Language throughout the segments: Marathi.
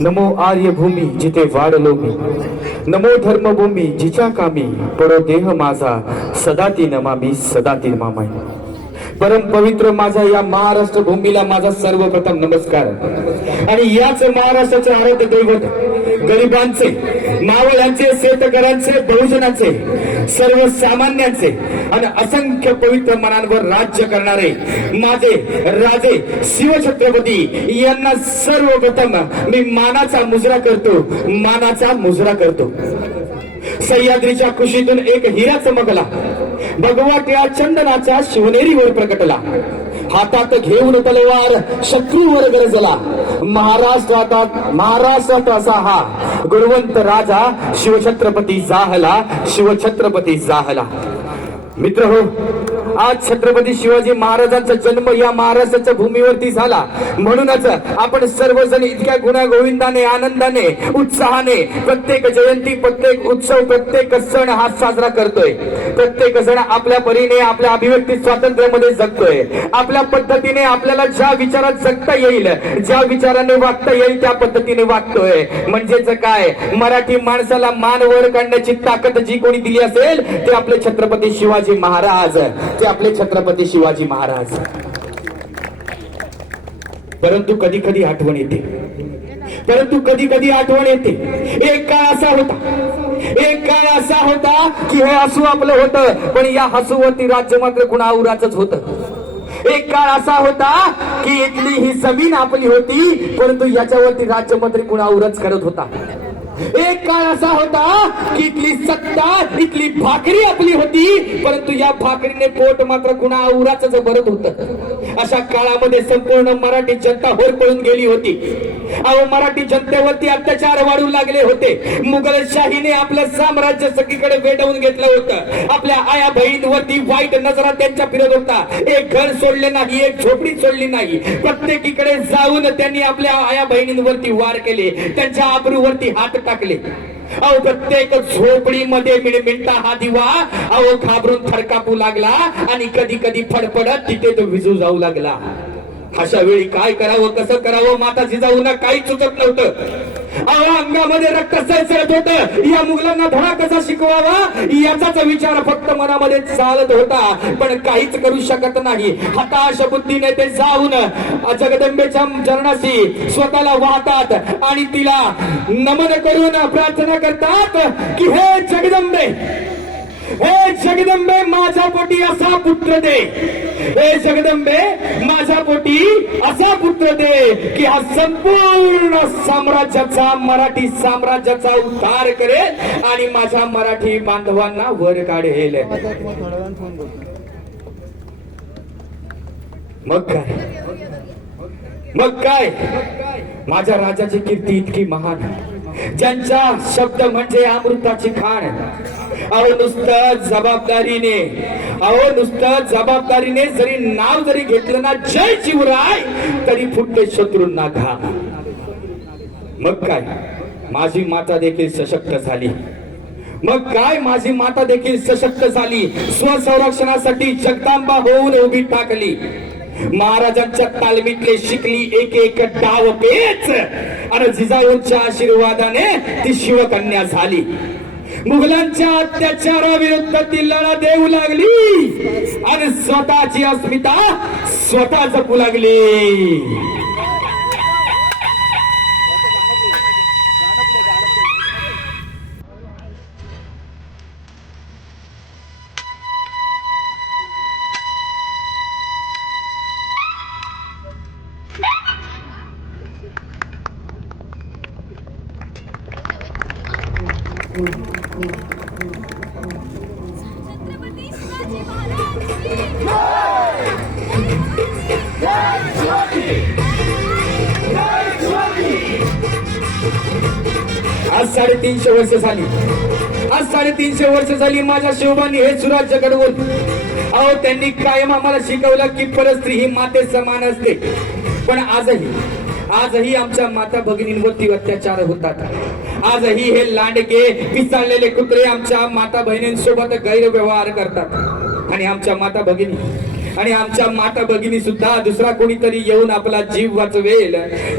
नमो आर्यभूमी जिथे वाढलो मी. नमो धर्मभूमी जिच्या कामी परो देह माझा. सदा ती नमामी सदा ती परम पवित्र माझा या महाराष्ट्र भूमीला माझा सर्वप्रथम नमस्कार. आणि याच महाराष्ट्राचे आराध्य दैवत गरिबांचे मावळ्यांचे शेतकऱ्यांचे बहुजनाचे सर्वसामान्यांचे आणि असंख्य पवित्र मनांवर राज्य करणारे माझे राजे शिवछत्रपती यांना सर्वप्रथम मी मानाचा मुजरा करतो मानाचा मुजरा करतो. सह्याद्रीच्या कुशीतून एक हिरा चमकला. भगवा त्या चंदनाच्या शिवनेरीवर प्रकटला. हातात घेऊन तलवार शत्रूवर गरजला. महाराष्ट्रात महाराष्ट्रात असा हा गुणवंत राजा शिवछत्रपती जाहला शिवछत्रपती जाहला. मित्र हो आज छत्रपती शिवाजी महाराजांचा जन्म या महाराष्ट्राच्या भूमीवरती झाला. म्हणूनच आपण सर्वजण इतक्या गुण्या गोविंदाने आनंदाने उत्साहाने प्रत्येक जयंती प्रत्येक उत्सव प्रत्येक सण हा साजरा करतोय. प्रत्येक जण आपल्या परीने आपल्या अभिव्यक्ती स्वातंत्र्यामध्ये जगतोय. आपल्या पद्धतीने आपल्याला ज्या विचारात जगता येईल ज्या विचाराने वागता येईल त्या पद्धतीने वागतोय. म्हणजेच काय? मराठी माणसाला मान वर काढण्याची ताकद जी कोणी दिली असेल ते आपले छत्रपती शिवाजी महाराज. ते आपले छत्रपती शिवाजी महाराज. परंतु कधी कधी आठवण येते. परंतु कधी कधी आठवण येते. एक काळ असा होता. एक काळ असा होता की हो, हे हसू आपलं होतं पण या हसूवरती राज्य मात्र कुणा औराच होत. एक काळ असा होता की इथली ही जमीन आपली होती परंतु याच्यावरती राज्यमंत्री कुणा औरच करत होता. एक काळ असा होता की इथली सत्ता इथली भाकरी आपली होती परंतु या भाकरीने पोट मात्र कुणा औराच भरत होत. अशा काळामध्ये संपूर्ण मराठी जनता होरपळून गेली होती. अहो मराठी जनतेवरती अत्याचार वाढू लागले होते. मुघलशाहीने आपलं साम्राज्य सगळीकडे वेढवून घेतलं होतं. आपल्या आया बहीणवरती वाईट नजरा त्यांच्या फिरत होता. एक घर सोडले नाही एक झोपडी सोडली नाही. प्रत्येकीकडे जाऊन त्यांनी आपल्या आया बहिणींवरती वार केले. त्यांच्या आबरूवरती हात टाकले. अहो प्रत्येक झोपडीमध्ये मिळमिळता हा दिवा. अहो घाबरून थरकापू लागला आणि कधी कधी फडफडत तिथे तो विजू जाऊ लागला. अशा वेळी काय करावं कसं करावं माता जिजाऊना काही सुचत नव्हतं. अहो अंगामध्ये रक्त सळसळत होत. या मुलांना धडा कसा शिकवावा? याचाच विचार फक्त मनामध्ये चालत होता. पण काहीच करू शकत नाही. हताश बुद्धीने ते जाऊन जगदंबेच्या चरणाशी स्वतःला वाहतात आणि तिला नमन करून प्रार्थना करतात की हे जगदंबे हे जगदंबे माझ्या पोटी असा पुत्र दे. हे जगदंबे माझ्या पोटी असा पुत्र दे की हा संपूर्ण साम्राज्याचा मराठी साम्राज्याचा उद्धार करेल आणि माझ्या मराठी बांधवांना वर काढेल. मग काय? मग काय? माझ्या राजाची कीर्ती इतकी महान. ज्यांचा शब्द म्हणजे अमृताची खाण. अहो नुसतं जबाबदारीने अहो नुसतं जबाबदारीने जरी नाव जरी घेतलं ना जय शिवराय तरी फुटते शत्रूंना घा मग काय? माझी माता देखील सशक्त झाली. मग काय? माझी माता देखील सशक्त झाली. स्वसंरक्षणासाठी जगदांबा होऊन उभी टाकली. महाराजांच्या तालमीतले शिकली एक एक डाव पेच. आणि जिजाऊंच्या आशीर्वादाने ती शिवकन्या झाली. मुघलांच्या अत्याचाराविरुद्ध ती लढा देऊ लागली. आणि स्वतःची अस्मिता स्वतः जपू लागली. Thank शिवाजी आज साडेतीनशे वर्ष झाली. आज साडेतीनशे वर्ष झाली माझ्या शिवबानी हे सुराज्य घडवून. अहो त्यांनी कायम आम्हाला शिकवलं की परस्त्री ही माते समान असते. पण आजही आजही आमच्या माता भगिनींवरती अत्याचार होतात. आजही हे लांडगे पिसाळलेले कुत्रे आमच्या माता बहिणींसोबत गैरव्यवहार करतात. आणि आमच्या माता भगिनी आणि आमच्या माता भगिनी सुद्धा दुसरा कोणीतरी येऊन आपला जीव वाचवेल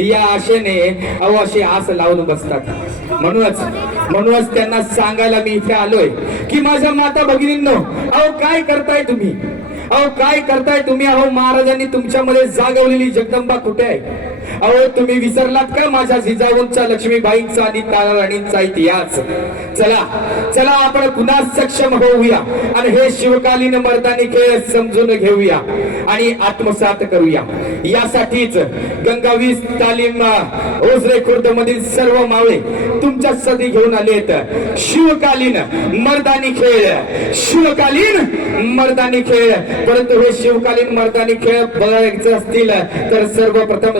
या आशेने अहो अशी आस लावून बसतात. म्हणूनच म्हणूनच त्यांना सांगायला मी इथे आलोय की माझ्या माता भगिनींनो अहो काय करताय तुम्ही? अहो काय करताय तुम्ही? अहो महाराजांनी तुमच्यामध्ये जागवलेली जगदंबा कुठे आहे? अहो तुम्ही विसरलात का माझ्या जिजाऊंचा लक्ष्मीबाईंचा आणि ताराणींचा इतिहास? चला चला आपण पुन्हा सक्षम होऊया. आणि हे शिवकालीन मर्दानी खेळ समजून घेऊया आणि आत्मसात करूया. यासाठीच गंगावीस तालीम ओझरे खुर्द मधील सर्व मावळे तुमच्या सदी घेऊन आलेत. शिवकालीन मर्दानी खेळ शिवकालीन मर्दानी खेळ. परंतु हे शिवकालीन मर्दानी खेळ बघायचे असतील तर सर्वप्रथम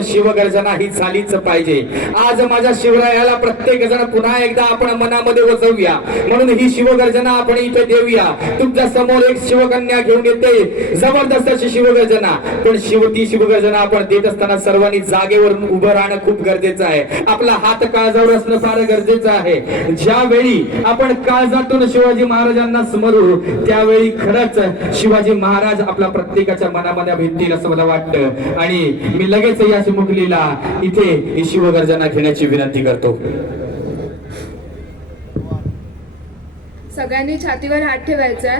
शिवगर्जना ही झालीच पाहिजे. आज माझ्या शिवरायाला प्रत्येक जण पुन्हा एकदा आपण मनामध्ये वसवूया म्हणून ही शिवगर्जना आपण इथे देऊया. तुमच्यासमोर एक शिवकन्या घेऊन येते. जबरदस्त अशी शिवगर्जना. पण शिव ती शिवगर्जना आपण देत असताना सर्वांनी जागेवर उभं राहणं खूप गरजेचं आहे. आपला हात काळजावर असणं फार गरजेचं आहे. ज्यावेळी आपण काळजातून शिवाजी महाराजांना स्मरू त्यावेळी खरंच शिवाजी महाराज आपल्या प्रत्येकाच्या मनामध्ये भेटतील असं मला वाटतं. आणि मी लगेच या सुमुखलीला इथे शिवगर्जना घेण्याची विनंती करतो. सगळ्यांनी छातीवर हात ठेवायचा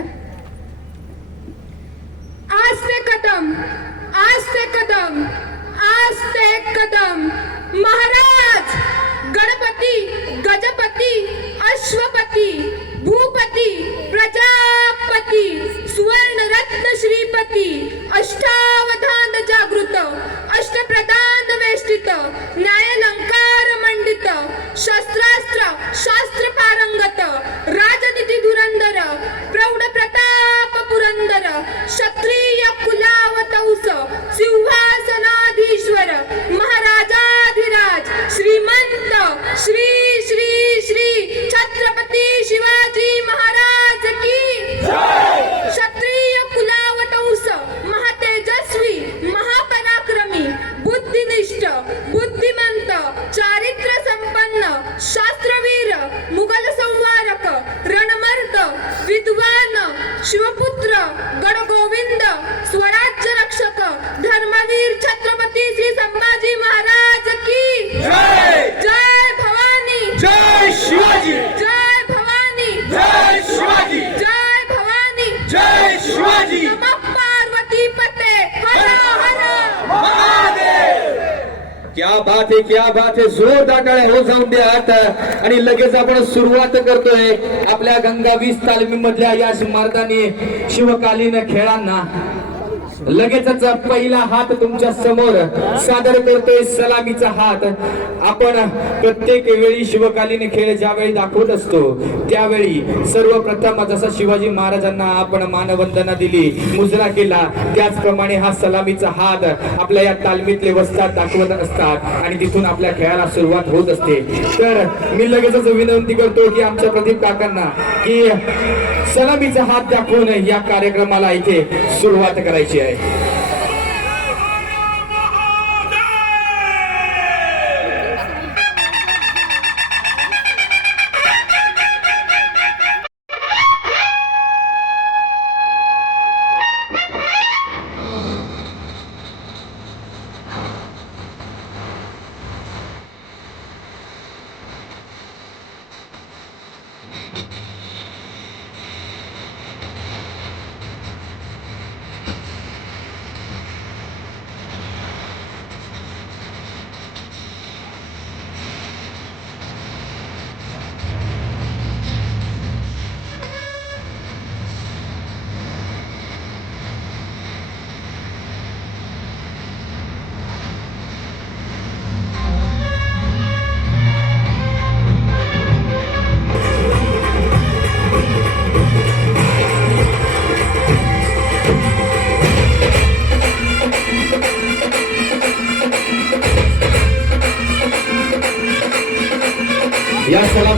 आज ते कदम आज ते कदम आज ते कदम. महाराज गणपती गजपती अश्वपती भूपती प्रजापती सुवर्ण रत्न श्रीपती अष्टावधान जागृत अष्टप्रधान वेष्टित न्यायलंकार मंडित शस्त्रास्त्र शास्त्र पारंगत राजनीती धुरंदर प्रौढ बात आहे क्या बात आहे जोरदार टाळ्या हो जाऊन द्या आता. आणि लगेच आपण सुरुवात करतोय. आपल्या गंगा वीस तालमी मधल्या या मार्गाने शिवकालीन खेळांना लगेचच पहिला हात तुमच्यासमोर. सादर करतोय सलामीचा हात. आपण प्रत्येक वेळी शिवकालीन खेळ ज्यावेळी दाखवत असतो त्यावेळी सर्वप्रथम जसं शिवाजी महाराजांना आपण मानवंदना दिली मुजरा केला त्याचप्रमाणे हा सलामीचा हात आपल्या या तालमीतले वस्तात दाखवत असतात आणि तिथून आपल्या खेळाला सुरुवात होत असते. तर मी लगेचच विनंती करतो की आमच्या प्रदीप काकांना की सलामीचा हात दाखवून या कार्यक्रमाला इथे सुरुवात करायची आहे.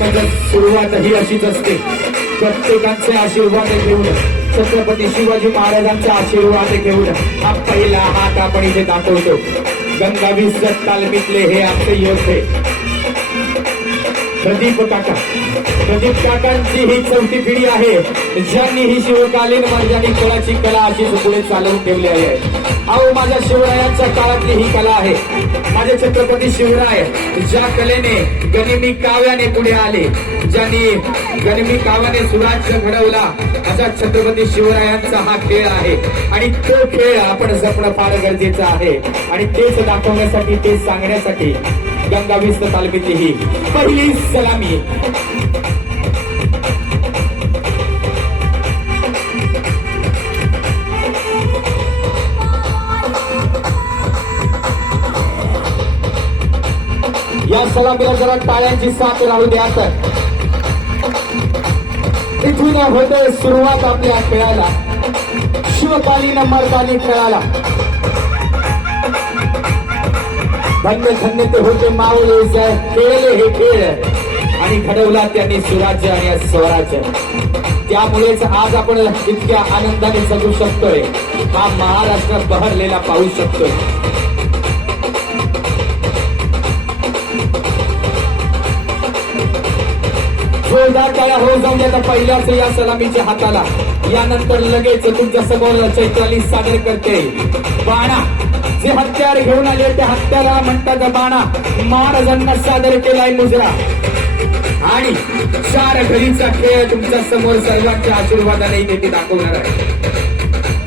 या सुरुवात ही अशीच असते. प्रत्येकाचे आशीर्वाद घेऊन छत्रपती शिवाजी महाराजांचा आशीर्वाद घेऊन हा पहिला हात आपण इथे दाखवतो. गंगावीस तालमीतले हे आमचे योद्धे. प्रदीप काका. प्रदीप काकांची ही चौथी पिढी आहे? ज्यांनी ही शिवकालीन मार्गाने कलाची कला अशीच पुढे चालवून ठेवली आहे. अहो माझ्या शिवरायांच्या काळातली ही कला आहे. माझे छत्रपती शिवराय ज्या कलेने गनिमी काव्याने पुढे आले ज्यांनी गनिमी काव्याने सुराज्य घडवला असा छत्रपती शिवरायांचा हा खेळ आहे. आणि तो खेळ आपण जपणं फार गरजेचं आहे. आणि तेच दाखवण्यासाठी तेच सांगण्यासाठी गंगाविस्त तालमीतली ही पहिली सलामी। या सलामीला जरा टाळ्यांची साथ राहू द्या इथून होते सुरुवात आपल्या खेळाला शिवकालीन मर्दानी खेळाला धन्य धन्य ते होते मावळे खेळले हे खेळ. आणि घडवला त्यांनी सुराज्य आणि स्वराज्य. त्यामुळेच आज आपण इतक्या आनंदाने जगू शकतोय. हा महाराष्ट्र बहरलेला पाहू शकतोय. जोरदार टाळ्या हो जाऊन हो म्हणजे आता पहिल्याच या सलामीच्या हाताला. यानंतर लगेच तुमच्यासमोर चैत्राली सादर करते. बाणा जे हत्यार घेऊन आले त्या हत्याला म्हणतात बाणा महाराजांना सादर केलाय मुजरा. आणि चार घरीचा खेळ तुमच्यासमोर सर्वांच्या आशीर्वादाने इथे ते दाखवणार आहे.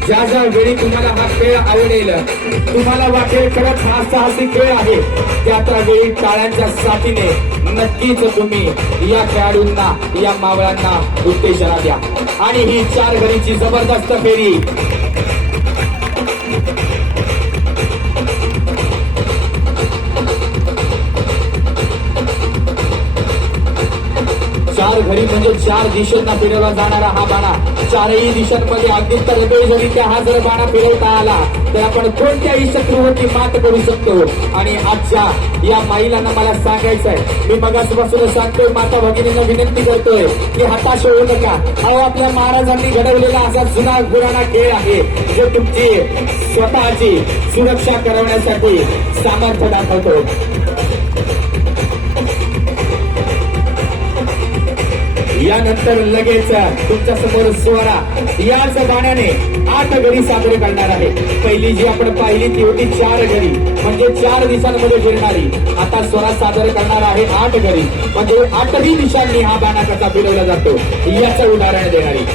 ज्या ज्या वेळी तुम्हाला हा खेळ आवडेल तुम्हाला वाटेल खरंच हा साहसी खेळ आहे त्या त्या वेळी टाळ्यांच्या साथीने नक्कीच तुम्ही या खेळाडूंना या मावळ्यांना उत्तेजना द्या. आणि ही चार घरीची जबरदस्त फेरी चार घरी म्हणजे चार दिशेंना फिरवला जाणारा हा बाणा. चारही दिशांमध्ये अगदी तरबेजरीत्या हा जर बाणा फिरवता आला तर आपण कोणत्याही शत्रूवरती मात करू शकतो. आणि आजच्या या महिलांना मला सांगायचं आहे मी मगासपासून सांगतोय माता भगिनींना विनंती करतोय की हताश होऊ नका. अहो आपल्या महाराजांनी घडवलेला असा जुना गुराणा खेळ आहे जो तुमची स्वतःची सुरक्षा करवण्यासाठी सामर्थ्य दाखवतो. यानंतर लगेच तुमच्यासमोर स्वरा. याच गाण्याने आठ घरी साजरे करणार आहे. पहिली जी आपण पाहिली ती होती चार घरी. म्हणजे चार दिशांमध्ये फिरणारी आता स्वरा सादर करणार आहे आठ घरी. म्हणजे आठही दिशांनी हा गाणा कसा फिरवला जातो याचं उदाहरण देणारी.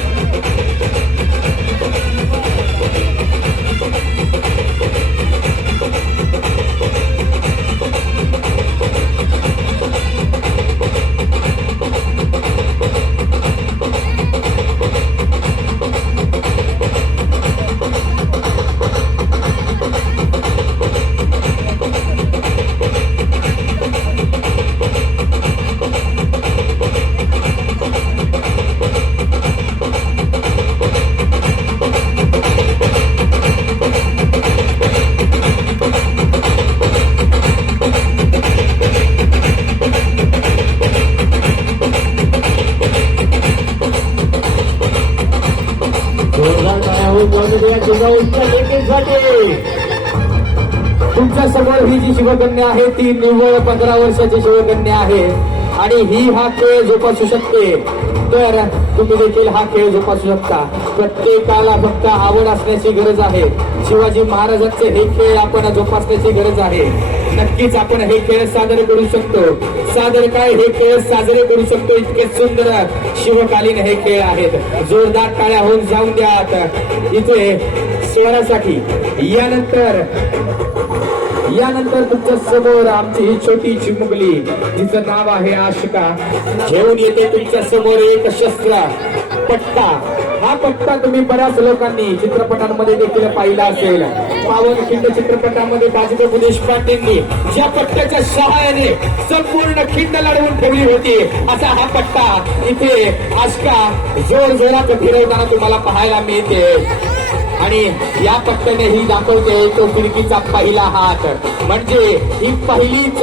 शिवकन्या आहे ती निव्वळ पंधरा वर्षाची शिवकन्या आहे. आणि ही हा खेळ जोपासू शकते. तर तुम्ही देखील हा खेळ जोपासू शकता. प्रत्येकाला फक्त आवड असण्याची गरज आहे. शिवाजी महाराजांचे हे खेळ आपण जोपासण्याची गरज आहे. नक्कीच आपण हे खेळ सादर करू शकतो. सादर काय? हे खेळ साजरे करू शकतो. इतके सुंदर शिवकालीन हे खेळ आहेत. जोरदार टाळ्या होऊन जाऊन द्यात इथे स्वरासाठी. यानंतर यानंतर तुमच्यासमोर आमची ही छोटी मुगली तिचं नाव आहे आशिका. घेऊन येते तुमच्यासमोर एक शस्त्र पट्टा. हा पट्टा तुम्ही बऱ्याच लोकांनी चित्रपटांमध्ये देखील पाहिला असेल. पावनखिंड चित्रपटामध्ये बाजीप्रभू देशपांडेंनी ज्या पट्ट्याच्या सहाय्याने संपूर्ण खिंड लढवून ठेवली होती असा हा पट्टा इथे आजका जोर जोरात फिरवताना तुम्हाला पाहायला मिळते. आणि या पट्ट्याने ही दाखवते तो फिरकीचा पहिला हात. म्हणजे ही पहिलीच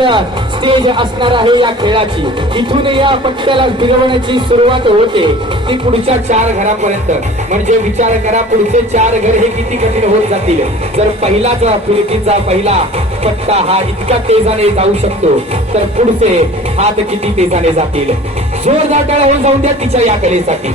स्टेज असणार आहे या खेळाची. इथून या पट्ट्याला फिरवण्याची सुरुवात होते. ती पुढच्या चार घरापर्यंत. म्हणजे विचार करा पुढचे चार घर हे किती कठीण होत जातील. जर पहिलाच फिरकीचा पहिला पट्टा हा इतका तेजाने जाऊ शकतो तर पुढचे हात किती तेजाने जातील. जोरदार टाळ्या होऊन जाऊन द्या तिच्या या कलेसाठी.